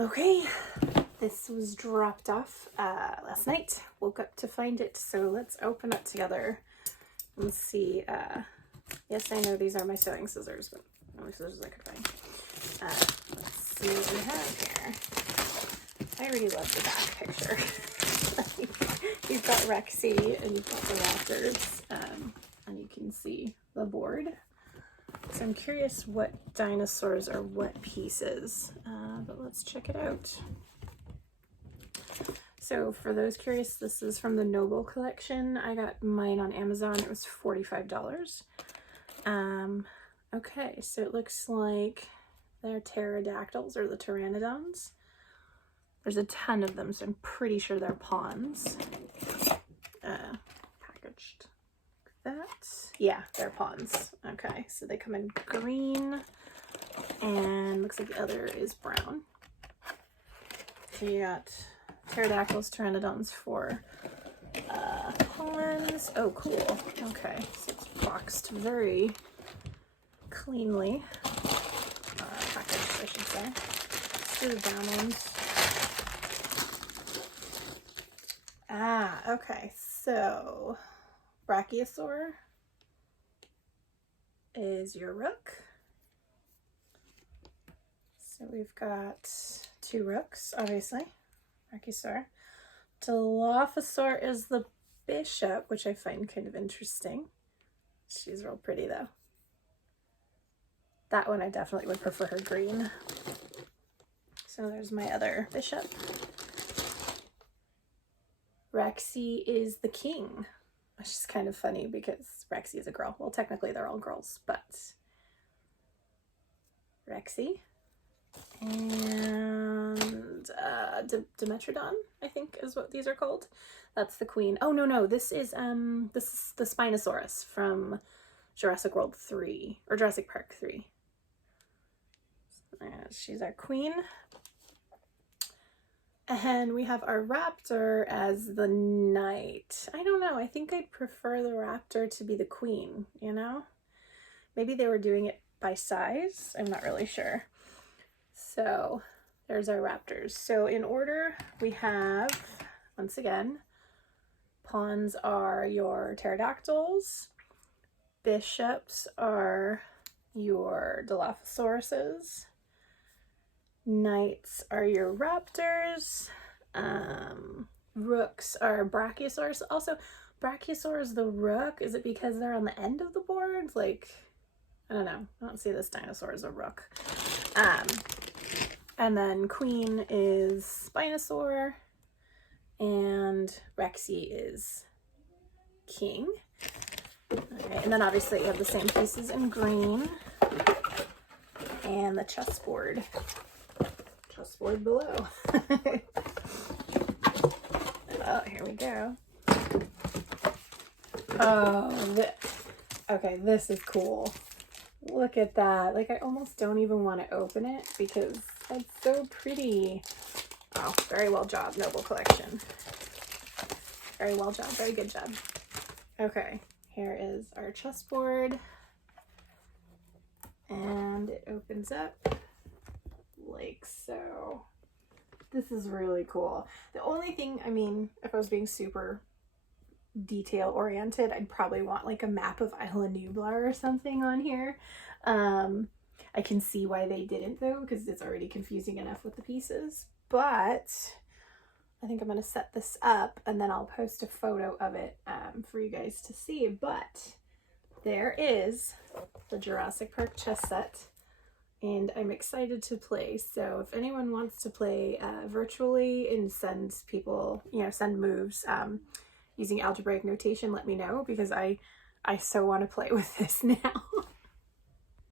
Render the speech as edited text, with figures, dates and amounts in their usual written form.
Okay, this was dropped off last night. Woke up to find it, so let's open it together and see. Yes, I know these are my sewing scissors, but the only scissors I could find. Let's see what we have here. I really love the back picture. You've got Rexy and you've got the Raptors, and you can see the board. So I'm curious what dinosaurs are what pieces, but let's check it out. So for those curious, this is from the Noble collection. I got mine on Amazon. It was $45. Okay, so it looks like they're pterodactyls or the pteranodons. There's a ton of them, so I'm pretty sure they're pawns. Packaged like that. Yeah, they're pawns. Okay, so they come in green, and looks like the other is brown. So you got pterodactyls, pteranodons for pawns. Oh, cool. Okay, so it's boxed very cleanly. Packaged, I should say. Let's do the brown ones. Okay, so Brachiosaur is your rook. So we've got two rooks, obviously. Brachiosaur. Dilophosaur is the bishop, which I find kind of interesting. She's real pretty though. That one I definitely would prefer her green. So there's my other bishop. Rexy is the king, which is kind of funny because Rexy is a girl. Well, technically they're all girls, but Rexy. And Dimetrodon, I think is what these are called. That's the queen. Oh, no, this is the Spinosaurus from Jurassic World 3, or Jurassic Park 3. She's our queen. And we have our raptor as the knight. I don't know. I think I'd prefer the raptor to be the queen, you know? Maybe they were doing it by size. I'm not really sure. So there's our raptors. So in order, we have, once again, pawns are your pterodactyls. Bishops are your Dilophosauruses. Knights are your raptors. Rooks are Brachiosaurus. Also, Brachiosaur is the rook. Is it because they're on the end of the board? Like, I don't know. I don't see this dinosaur as a rook. And then queen is Spinosaur. And Rexy is king. Okay, and then obviously you have the same pieces in green. And the chessboard. Chessboard below. Oh, here we go. Oh, okay, this is cool. Look at that. Like, I almost don't even want to open it because it's so pretty. Oh, very well job, Noble collection. Very well job, very good job. Okay, here is our chessboard. And it opens up like so. This is really cool. The only thing, I mean, if I was being super detail oriented, I'd probably want like a map of Isla Nublar or something on here. I can see why they didn't though, because it's already confusing enough with the pieces. But I think I'm going to set this up and then I'll post a photo of it for you guys to see. But there is the Jurassic Park chess set, and I'm excited to play. So if anyone wants to play virtually and send people, send moves using algebraic notation, let me know, because I so want to play with this now.